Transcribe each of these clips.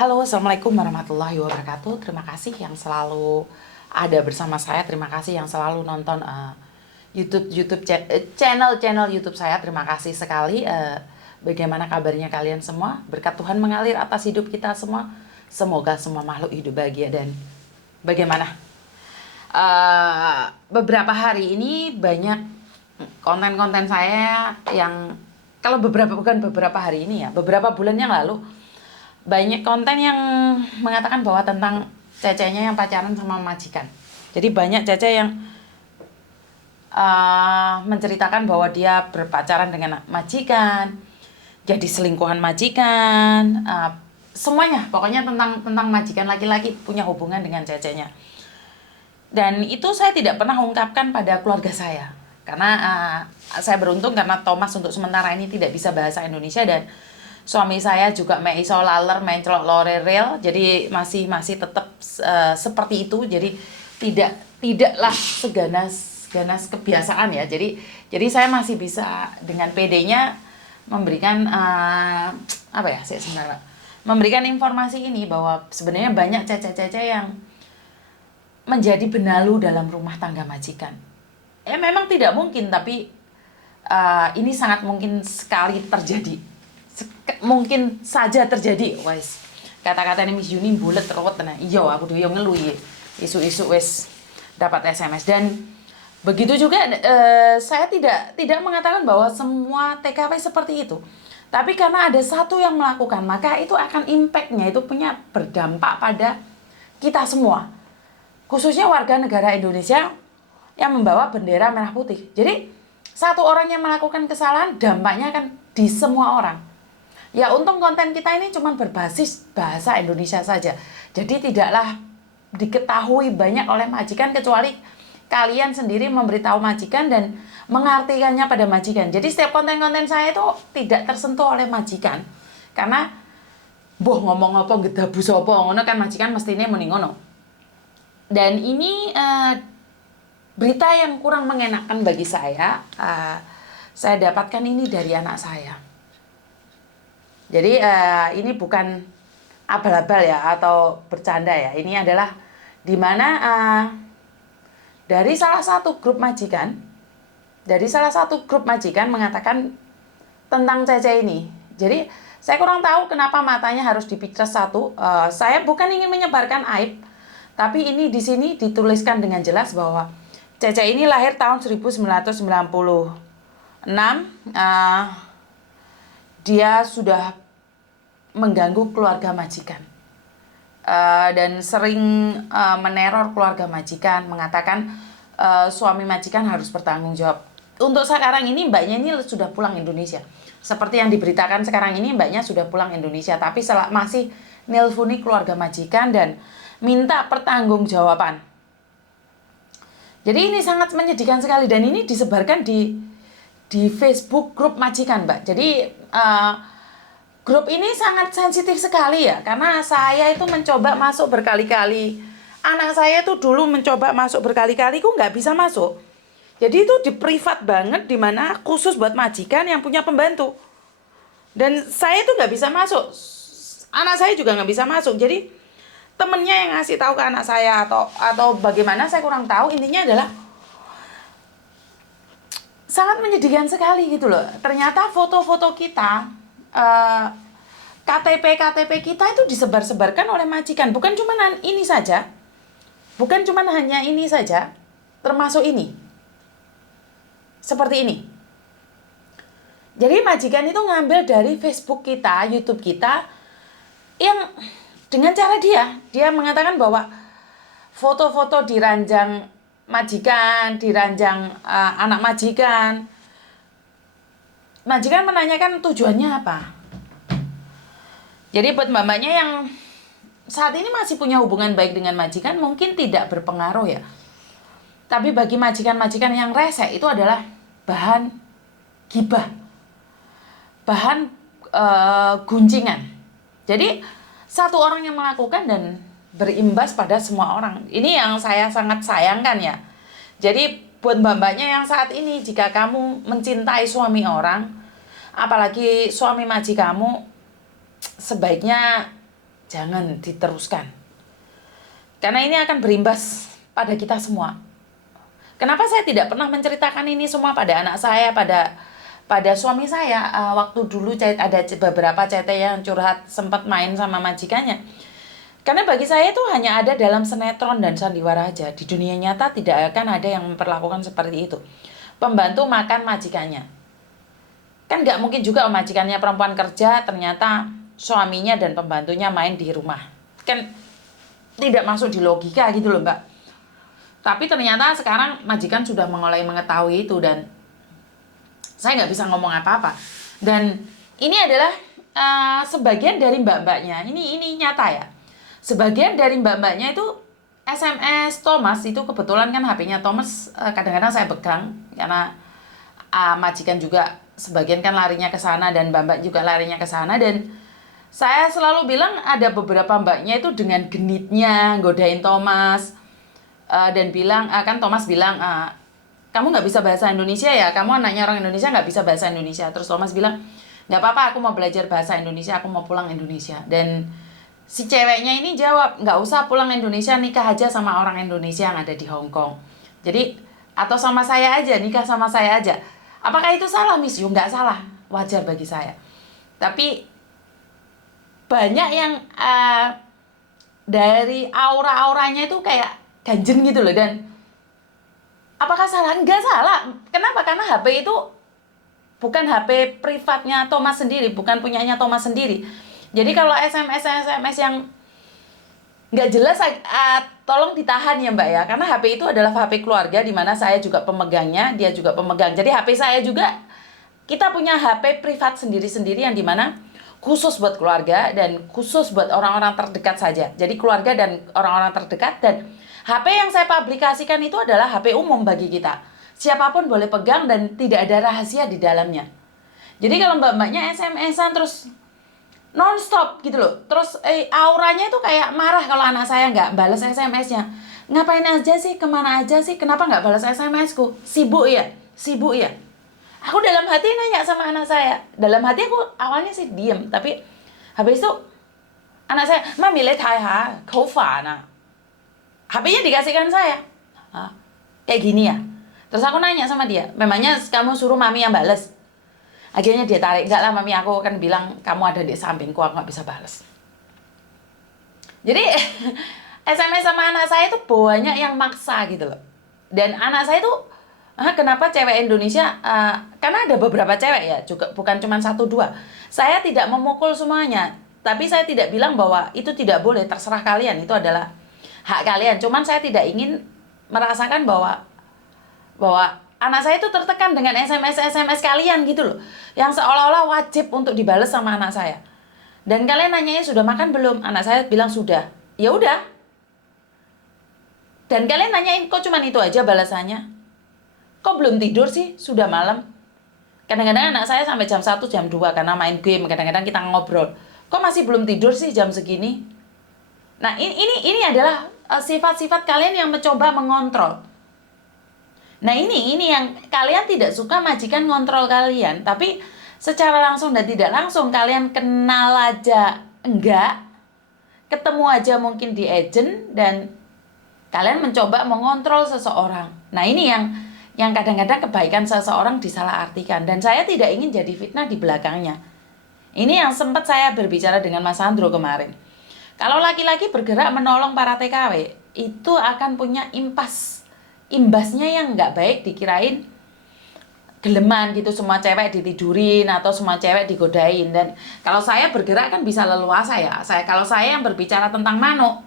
Halo, Assalamualaikum warahmatullahi wabarakatuh. Terima kasih yang selalu ada bersama saya. Terima kasih yang selalu nonton channel YouTube saya. Terima kasih sekali. Bagaimana kabarnya kalian semua? Berkat Tuhan mengalir atas hidup kita semua. Semoga semua makhluk hidup bahagia. Dan bagaimana? Beberapa hari ini banyak konten-konten saya yang kalau bukan beberapa hari ini ya, beberapa bulan yang lalu banyak konten yang mengatakan bahwa tentang cecenya yang pacaran sama majikan. Jadi banyak cece yang menceritakan bahwa dia berpacaran dengan majikan, jadi selingkuhan majikan, semuanya pokoknya tentang majikan laki-laki punya hubungan dengan cecenya. Dan itu saya tidak pernah ungkapkan pada keluarga saya karena saya beruntung karena Thomas untuk sementara ini tidak bisa bahasa Indonesia dan suami saya juga me iso laler mencelok lorerel, jadi masih tetap seperti itu, jadi tidaklah seganas kebiasaan ya, jadi saya masih bisa dengan PD-nya memberikan memberikan informasi ini bahwa sebenarnya banyak cece-cece yang menjadi benalu dalam rumah tangga majikan. Memang tidak mungkin, tapi ini sangat mungkin sekali terjadi. Mungkin saja terjadi, wes. Kata-kata ini Miss Yuni bulet rawat tenan. Iya, aku dhewe ngeluh iki. Isu-isu wes dapat SMS dan begitu juga saya tidak mengatakan bahwa semua TKP seperti itu. Tapi karena ada satu yang melakukan, maka itu akan impact-nya itu punya berdampak pada kita semua. Khususnya warga negara Indonesia yang membawa bendera merah putih. Jadi satu orang yang melakukan kesalahan dampaknya akan di semua orang. Ya untung konten kita ini cuma berbasis bahasa Indonesia saja. Jadi tidaklah diketahui banyak oleh majikan kecuali kalian sendiri memberitahu majikan dan mengartikannya pada majikan. Jadi setiap konten-konten saya itu tidak tersentuh oleh majikan. Karena boh ngomong apa gedabu sapa ngono kan majikan mestine muni ngono. Dan ini berita yang kurang mengenakan bagi saya. Saya dapatkan ini dari anak saya. Jadi ini bukan abal-abal ya atau bercanda ya. Ini adalah dimana dari salah satu grup majikan mengatakan tentang cece ini. Jadi saya kurang tahu kenapa matanya harus dipicres satu. Saya bukan ingin menyebarkan aib, tapi ini di sini dituliskan dengan jelas bahwa cece ini lahir tahun 1996. Dia sudah mengganggu keluarga majikan dan sering meneror keluarga majikan, mengatakan suami majikan harus bertanggung jawab. Untuk sekarang ini mbaknya ini sudah pulang Indonesia. Seperti yang diberitakan sekarang ini mbaknya sudah pulang Indonesia, tapi masih nelponi keluarga majikan dan minta pertanggungjawaban. Jadi ini sangat menyedihkan sekali dan ini disebarkan di Facebook grup majikan, Mbak. Jadi grup ini sangat sensitif sekali ya, karena saya itu mencoba masuk berkali-kali. Anak saya itu dulu mencoba masuk berkali-kali, kok nggak bisa masuk. Jadi itu di privat banget, dimana khusus buat majikan yang punya pembantu. Dan saya itu nggak bisa masuk. Anak saya juga nggak bisa masuk. Jadi temennya yang ngasih tahu ke anak saya atau bagaimana saya kurang tahu. Intinya adalah sangat menyedihkan sekali gitu loh. Ternyata foto-foto kita, KTP kita itu disebar-sebarkan oleh majikan. Bukan cuma ini saja. Bukan cuma hanya ini saja. Termasuk ini. Seperti ini. Jadi majikan itu ngambil dari Facebook kita, YouTube kita, yang dengan cara dia mengatakan bahwa foto-foto di ranjang majikan, di ranjang anak majikan menanyakan tujuannya apa. Jadi buat mbak-mbaknya yang saat ini masih punya hubungan baik dengan majikan mungkin tidak berpengaruh ya. Tapi bagi majikan-majikan yang rese itu adalah bahan gibah, bahan gunjingan. Jadi satu orang yang melakukan dan berimbas pada semua orang. Ini yang saya sangat sayangkan ya. Jadi buat mbak-mbaknya yang saat ini, jika kamu mencintai suami orang, apalagi suami maji kamu, sebaiknya jangan diteruskan. Karena ini akan berimbas pada kita semua. Kenapa saya tidak pernah menceritakan ini semua pada anak saya, pada suami saya? Waktu dulu ada beberapa CT yang curhat sempat main sama majikannya. Karena bagi saya itu hanya ada dalam sinetron dan sandiwara aja. Di dunia nyata tidak akan ada yang memperlakukan seperti itu. Pembantu makan majikannya. Kan nggak mungkin juga majikannya perempuan kerja, ternyata suaminya dan pembantunya main di rumah. Kan tidak masuk di logika gitu loh, Mbak. Tapi ternyata sekarang majikan sudah mulai mengetahui itu dan saya nggak bisa ngomong apa-apa. Dan ini adalah sebagian dari mbak-mbaknya. Ini nyata ya. Sebagian dari mbak-mbaknya itu SMS Thomas itu kebetulan kan HP-nya Thomas kadang-kadang saya pegang karena majikan juga sebagian kan larinya ke sana dan mbak-mbak juga larinya ke sana dan saya selalu bilang ada beberapa mbaknya itu dengan genitnya godain Thomas dan bilang kan Thomas bilang kamu nggak bisa bahasa Indonesia ya, kamu anaknya orang Indonesia nggak bisa bahasa Indonesia. Terus Thomas bilang nggak apa-apa, aku mau belajar bahasa Indonesia, aku mau pulang Indonesia. Dan si ceweknya ini jawab, nggak usah pulang Indonesia, nikah aja sama orang Indonesia yang ada di Hong Kong. Jadi, atau sama saya aja, nikah sama saya aja. Apakah itu salah, Miss Yu? Nggak salah, wajar bagi saya. Tapi, banyak yang dari aura-auranya itu kayak ganjen gitu loh. Dan, apakah salah? Nggak salah. Kenapa? Karena HP itu bukan HP privatnya Thomas sendiri, bukan punyanya Thomas sendiri. Jadi kalau SMS yang nggak jelas, tolong ditahan ya Mbak ya. Karena HP itu adalah HP keluarga di mana saya juga pemegangnya, dia juga pemegang. Jadi HP saya juga, kita punya HP privat sendiri-sendiri yang dimana khusus buat keluarga dan khusus buat orang-orang terdekat saja. Jadi keluarga dan orang-orang terdekat dan HP yang saya publikasikan itu adalah HP umum bagi kita. Siapapun boleh pegang dan tidak ada rahasia di dalamnya. Jadi kalau mbak-mbaknya SMS-an terus non-stop gitu loh. Terus auranya itu kayak marah kalau anak saya nggak balas SMS-nya. Ngapain aja sih? Kemana aja sih? Kenapa nggak balas SMS-ku? Sibuk ya? Sibuk ya? Aku dalam hati nanya sama anak saya. Dalam hati aku awalnya sih diem. Tapi habis itu anak saya, Mami le tai ha, kau fa na. HP-nya dikasihkan saya. Hah? Kayak gini ya? Terus aku nanya sama dia, memangnya kamu suruh mami yang balas? Akhirnya dia tarik, enggak lah mami, aku akan bilang kamu ada di sampingku, aku nggak bisa balas. Jadi SMS sama anak saya itu banyak yang maksa gitu loh. Dan anak saya tuh, kenapa cewek Indonesia, karena ada beberapa cewek ya, juga bukan cuma 1-2. Saya tidak memukul semuanya, tapi saya tidak bilang bahwa itu tidak boleh, terserah kalian, itu adalah hak kalian. Cuman saya tidak ingin merasakan bahwa anak saya itu tertekan dengan SMS kalian gitu loh. Yang seolah-olah wajib untuk dibalas sama anak saya. Dan kalian nanyanya sudah makan belum? Anak saya bilang sudah. Ya udah. Dan kalian nanyain kok cuman itu aja balasannya? Kok belum tidur sih? Sudah malam. Kadang-kadang anak saya sampai jam 1, jam 2 karena main game, kadang-kadang kita ngobrol. Kok masih belum tidur sih jam segini? Nah, ini adalah sifat-sifat kalian yang mencoba mengontrol. Nah ini yang kalian tidak suka majikan ngontrol kalian, tapi secara langsung dan tidak langsung kalian kenal aja enggak, ketemu aja mungkin di agent dan kalian mencoba mengontrol seseorang. Nah ini yang kadang-kadang kebaikan seseorang disalahartikan dan saya tidak ingin jadi fitnah di belakangnya. Ini yang sempat saya berbicara dengan Mas Andro kemarin. Kalau laki-laki bergerak menolong para TKW, itu akan punya imbasnya yang nggak baik, dikirain geleman gitu, semua cewek ditidurin atau semua cewek digodain. Dan kalau saya bergerak kan bisa leluasa ya. Kalau saya yang berbicara tentang Mano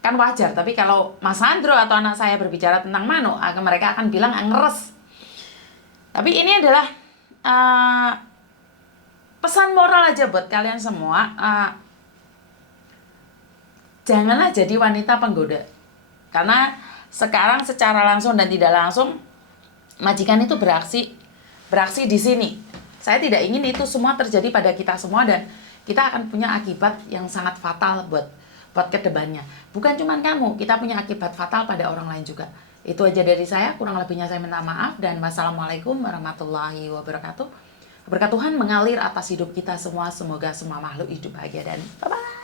kan wajar, tapi kalau Mas Andro atau anak saya berbicara tentang Mano, mereka akan bilang ngeres. Tapi ini adalah pesan moral aja buat kalian semua. Janganlah jadi wanita penggoda. Karena sekarang secara langsung dan tidak langsung majikan itu beraksi di sini. Saya tidak ingin itu semua terjadi pada kita semua dan kita akan punya akibat yang sangat fatal buat kedepannya. Bukan cuma kamu, kita punya akibat fatal pada orang lain juga. Itu aja dari saya, kurang lebihnya saya minta maaf dan wassalamualaikum warahmatullahi wabarakatuh. Berkat Tuhan mengalir atas hidup kita semua, semoga semua makhluk hidup bahagia dan bye-bye.